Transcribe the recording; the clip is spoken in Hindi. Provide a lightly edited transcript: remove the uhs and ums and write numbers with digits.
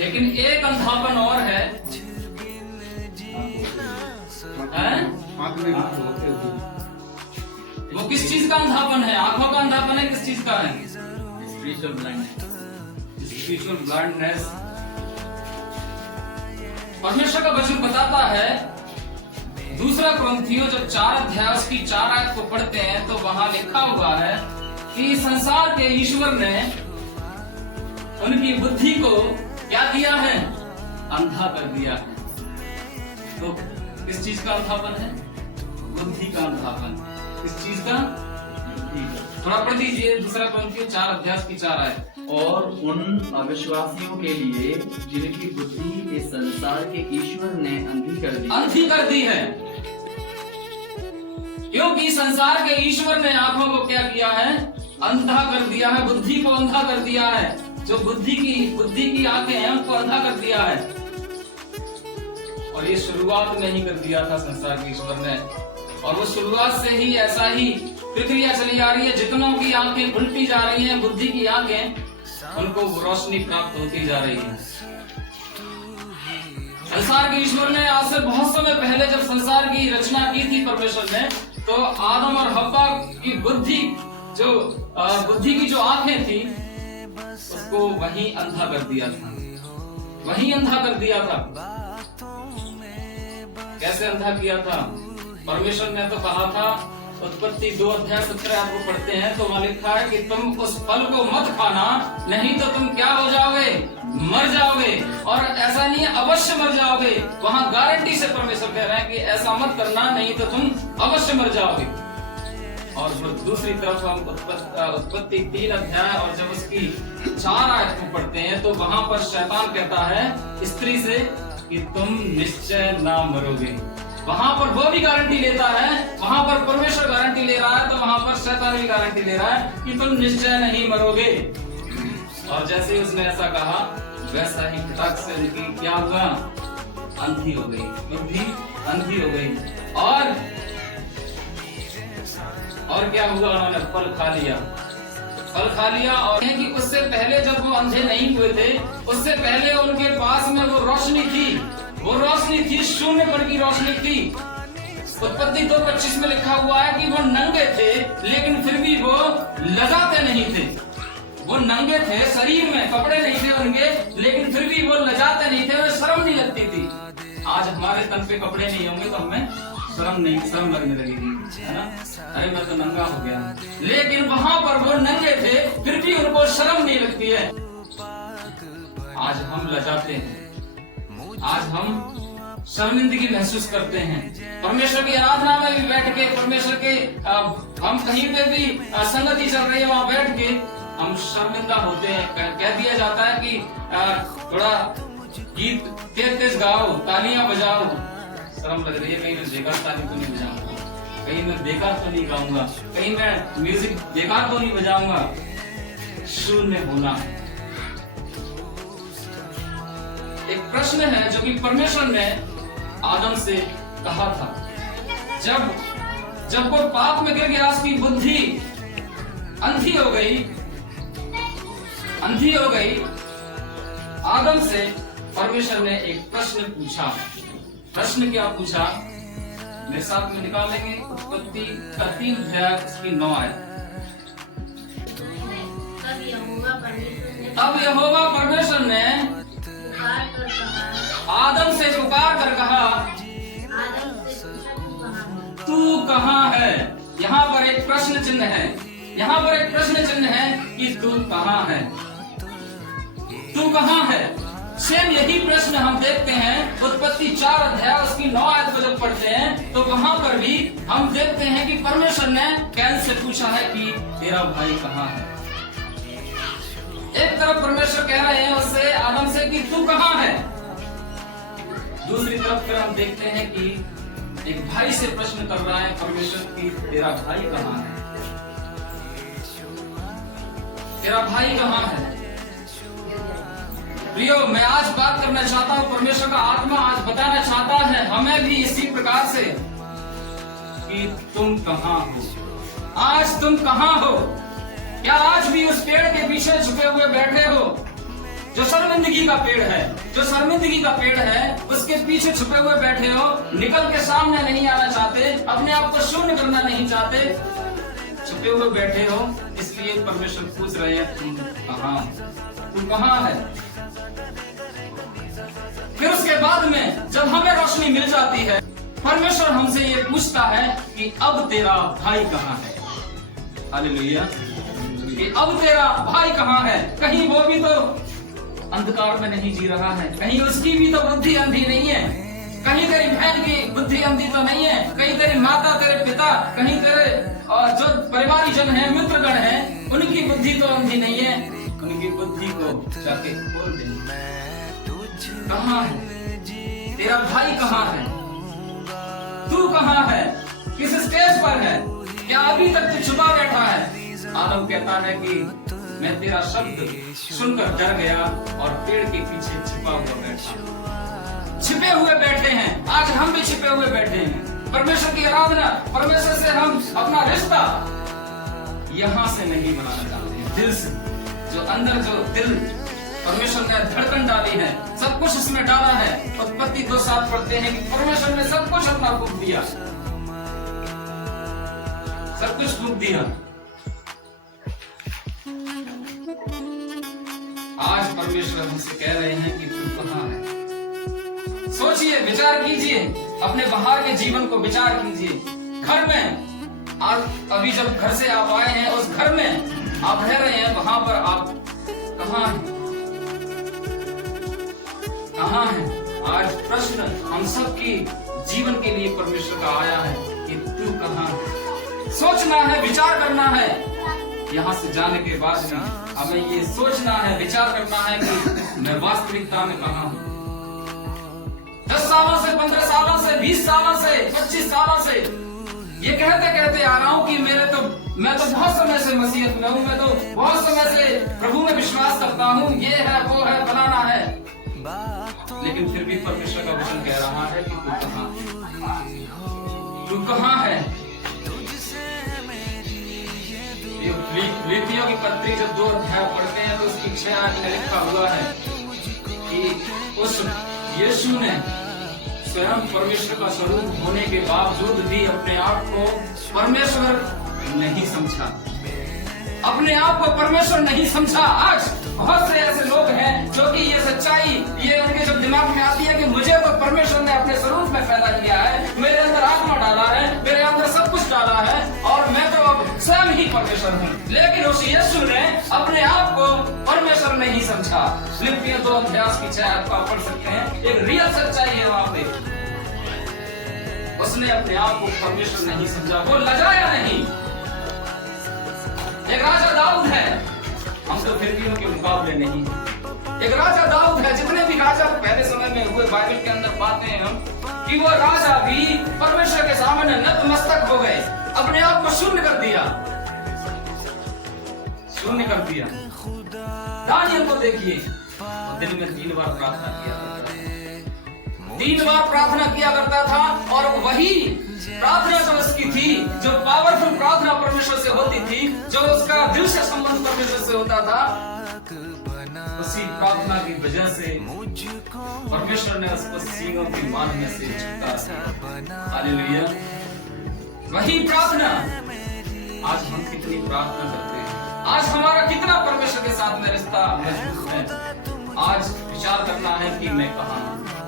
लेकिन एक अंधापन और है, वो किस चीज का अंधापन है? आंखों का अंधापन है, किस चीज का है? Spiritual blindness. Spiritual blindness. परमेश्वर का वचन बताता है, दूसरा कुरिन्थियों जब 4 अध्याय उसकी 4 आयत को पढ़ते हैं तो वहां लिखा हुआ है कि संसार के ईश्वर ने उनकी बुद्धि को क्या किया है? अंधा कर दिया है। तो किस चीज का अंधापन है? बुद्धि का अंधापन। किस चीज का? बुद्धि का। थोड़ा पढ़ दीजिए दूसरा कुरिन्थियों 4 अध्याय की 4 आयत। और उन अविश्वासियों के लिए जिनकी बुद्धि इस संसार के ईश्वर ने अंधी कर दी है, क्योंकि संसार के ईश्वर ने आंखों को क्या किया है? अंधा कर दिया है, बुद्धि को अंधा कर दिया है। जो बुद्धि की आंखें हैं उनको अंधा कर दिया है। और ये शुरुआत में ही कर दिया था संसार के ईश्वर ने, और वो शुरुआत से ही ऐसा ही प्रक्रिया चली आ रही है। जितनों की आंखें खुलती जा रही हैं, बुद्धि की आंखें, उनको रोशनी प्राप्त होती जा रही है। संसार के ईश्वर ने आज से बहुत समय पहले जब संसार की रचना की थी परमेश्वर ने, तो आदम और हव्वा की बुद्धि की जो आंखें थी उसको वहीं अंधा कर दिया था। वहीं अंधा कर दिया था। कैसे अंधा किया था? परमेश्वर ने तो कहा था, उत्पत्ति 2 अध्याय 17 आपको पढ़ते हैं तो वहां लिखा है कि तुम उस फल को मत खाना, नहीं तो तुम क्या हो जाओगे? मर जाओगे। और ऐसा नहीं है, अवश्य मर जाओगे। वहां गारंटी से परमेश्वर कह रहे हैं कि ऐसा मत करना, नहीं तो तुम अवश्य मर जाओगे। और दूसरी तरफ हम उत्पत्ति 3 अध्याय और जब उसकी 4 आयत को पढ़ते हैं तो वहां पर शैतान कहता है स्त्री से कि तुम निश्चय ना मरोगे। वहां पर वो भी गारंटी लेता है, वहां पर परमेश्वर गारंटी ले रहा है, तो वहां पर शैतान भी गारंटी ले रहा है कि तुम निश्चय नहीं मरोगे। और जैसे ही उसने ऐसा कहा, वैसा ही फटाक से उनकी क्या हुआ? अंधी हो गई, बुद्धि अंधी हो गई। और क्या हुआ? उन्होंने फल खा लिया। और कि उससे पहले जब वो अंधे नहीं हुए थे, उससे पहले उनके पास में वो रोशनी थी, शून्यपन की रोशनी थी। उत्पत्ति 2:25 में लिखा हुआ है कि वो नंगे थे, लेकिन फिर भी वो लजाते नहीं थे। वो नंगे थे, शरीर में कपड़े नहीं थे उनके, लेकिन फिर भी वो लजाते नहीं थे, उन्हें शर्म नहीं लगती थी। आज हमारे तन पे कपड़े नहीं होंगे तो हमें शर्म लगने लगेगी, है ना? अरे मैं तो नंगा हो गया। लेकिन वहां पर वो नंगे थे, फिर भी उनको शर्म नहीं लगती है। आज हम लजाते हैं, आज हम शर्मिंदगी महसूस करते हैं। परमेश्वर की आराधना में भी बैठ के, परमेश्वर के हम कहीं पे भी संगति चल रही है, वहां बैठ के हम शर्मिंदा होते हैं। कह दिया जाता है कि थोड़ा गीत तेज गाओ, तालियां बजाओ। शर्म लग रही है, कहीं मैं बेकार ताली तो नहीं बजाऊंगा, कहीं मैं बेकार तो नहीं गाऊंगा, कहीं मैं म्यूजिक बेकार तो नहीं बजाऊंगा। शून्य होना एक प्रश्न है जो कि परमेश्वर ने आदम से कहा था। जब वो पाप में गिर गया, उसकी बुद्धि अंधी हो गई। आदम से परमेश्वर ने एक प्रश्न पूछा। प्रश्न क्या पूछा? मेरे साथ में निकालेंगे उत्पत्ति 3 अध्याय उसकी 9 आयत। अब यहोवा परमेश्वर ने आदम से पुकार कर कहा, तू कहाँ है? यहाँ पर एक प्रश्न चिन्ह है कि तू कहाँ है? तू कहाँ है? सेम यही प्रश्न हम देखते हैं उत्पत्ति 4 अध्याय उसकी 9 आयत को जब पढ़ते हैं तो वहां पर भी हम देखते हैं कि परमेश्वर ने कैन से पूछा है कि तेरा भाई कहाँ है। एक तरफ परमेश्वर कह रहे हैं उससे, आदम से, कि तू कहाँ है। दूसरी तरफ फिर हम देखते हैं कि एक भाई से प्रश्न कर रहा है परमेश्वर की तेरा भाई कहाँ है? तेरा भाई कहाँ है? प्रियो, मैं आज बात करना चाहता हूँ, परमेश्वर का आत्मा आज बताना चाहता है हमें भी इसी प्रकार से कि तुम कहाँ हो। आज तुम कहाँ हो? क्या आज भी उस पेड़ के पीछे छुपे हुए बैठे हो जो शर्मिंदगी का पेड़ है, जो शर्मिंदगी का पेड़ है, उसके पीछे छुपे हुए बैठे हो, निकल के सामने नहीं आना चाहते, अपने आप को शून्य करना नहीं चाहते, छुपे हुए बैठे हो। इसलिए परमेश्वर पूछ रहे हैं, तू कहाँ है? फिर उसके बाद में जब हमें रोशनी मिल जाती है, परमेश्वर हमसे ये पूछता है कि अब तेरा भाई कहाँ है? हालेलुया। कि अब तेरा भाई कहाँ है? कहीं वो भी तो अंधकार में नहीं जी रहा है, कहीं उसकी भी तो बुद्धि अंधी नहीं है, कहीं तेरी बहन की बुद्धि अंधी तो नहीं है, कहीं तेरी माता, तेरे पिता, कहीं तेरे जो परिवारी जन है, मित्रगण है, उनकी बुद्धि तो अंधी नहीं है। उनकी बुद्धि को जाके खोल दे। कहाँ है तेरा भाई? कहाँ है? तू कहाँ है? किस स्टेज पर है? क्या अभी तक तू छुपा बैठा है? आदम कहता है कि मैं तेरा शब्द सुनकर डर गया और पेड़ के पीछे छिपा हुआ बैठा। छिपे हुए बैठे हैं, आज हम भी छिपे हुए बैठे हैं। परमेश्वर की आराधना, परमेश्वर से हम अपना रिश्ता यहाँ से नहीं बनाना चाहते हैं, दिल से। जो अंदर जो दिल परमेश्वर ने धड़कन डाली है, सब कुछ इसमें डाला है। उत्पत्ति 2:7 पढ़ते हैं कि परमेश्वर ने सब कुछ अपना फूंक दिया, सब कुछ फूंक दिया। आज परमेश्वर हमसे कह रहे हैं कि तू कहाँ है? सोचिए, विचार कीजिए, अपने बाहर के जीवन को विचार कीजिए। घर में आज अभी जब घर से आप आए हैं, उस घर में आप रह रहे हैं, वहां पर आप कहाँ हैं? कहाँ हैं? आज प्रश्न हम सबकी जीवन के लिए परमेश्वर का आया है कि तू कहाँ है? सोचना है, विचार करना है। यहाँ से जाने के बाद हमें ये सोचना है, विचार करना है कि मैं वास्तविकता में कहाँ हूँ। 10 सालों से, 15 सालों से, 20 सालों से, 25 सालों से ये कहते कहते आ रहा हूँ कि मैं तो बहुत समय से मसीहत में हूँ, मैं तो बहुत समय से प्रभु में विश्वास करता हूँ, ये है, वो है, बनाना है। लेकिन फिर भी परमेश्वर का वचन कह रहा है कि तू कहाँ है? फिलिप्पियों की पत्री जब 2 अध्याय पढ़ते हैं तो उसकी 6 आयत में लिखा हुआ है कि उस यीशु ने स्वयं परमेश्वर का स्वरूप होने के बावजूद भी अपने आप को परमेश्वर नहीं समझा, अपने आप को परमेश्वर नहीं समझा। आज बहुत से ऐसे लोग हैं जो कि ये सच्चाई ये उनके जब दिमाग में आती है कि मुझे तो परमेश्वर ने अपने स्वरूप में पैदा किया है, मेरे अंदर आत्मा डाला है, मेरे अंदर सब कुछ डाला है और मैं तो अब स्वयं ही परमेश्वर हूँ। लेकिन उस यीशु ने अपने आप को परमेश्वर नहीं समझा। फिलिप्पियों 2 अध्याय की 6 आयत आप पढ़ सकते हैं, एक रियल सच्चाई है वहां पे। उसने अपने आप को परमेश्वर नहीं समझा, वो लजाया नहीं। एक राजा दाऊद है, हम तो फिलिप्पियों के मुकाबले नहीं। एक राजा दाऊद है, जितने भी राजा पहले समय में हुए बाइबल के अंदर पाते हैं हम कि वो राजा भी परमेश्वर के सामने नतमस्तक हो गए, अपने आप को शून्य कर दिया, शून्य कर दिया। दानियल को देखिए, दिन में 3 बार प्रार्थना किया करता था, 3 बार प्रार्थना किया करता था और वही प्रार्थना जो उसकी थी, जो पावरफुल प्रार्थना परमेश्वर से होती थी, जो उसका दिल से संबंध परमेश्वर से होता था, उसी प्रार्थना की वजह से परमेश्वर ने उसको सींगों की मान में से छुटकारा। हालेलुया। वही प्रार्थना आज हम कितनी प्रार्थना करते हैं, आज हमारा कितना परमेश्वर के साथ में रिश्ता है। आज विचार करना है कि मैं कहाँ हूँ।